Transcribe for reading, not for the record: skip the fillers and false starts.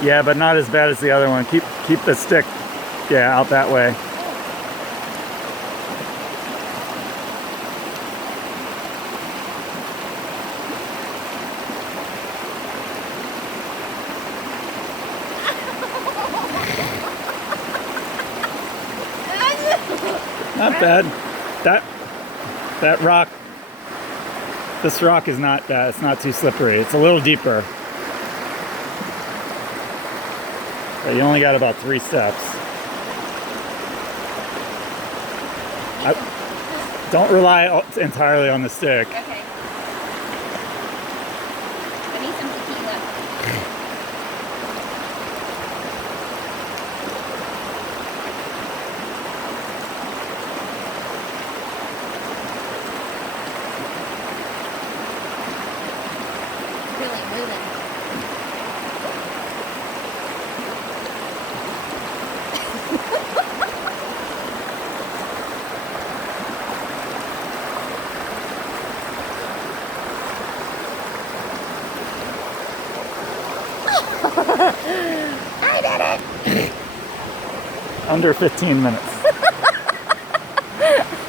Yeah, but not as bad as the other one. Keep the stick, yeah, out that way. Not bad. That rock, this rock is not bad. It's not too slippery. It's a little deeper. But you only got about 3 steps. Don't rely entirely on the stick. Okay. I need some tequila. Really moving. I did it! Under 15 minutes.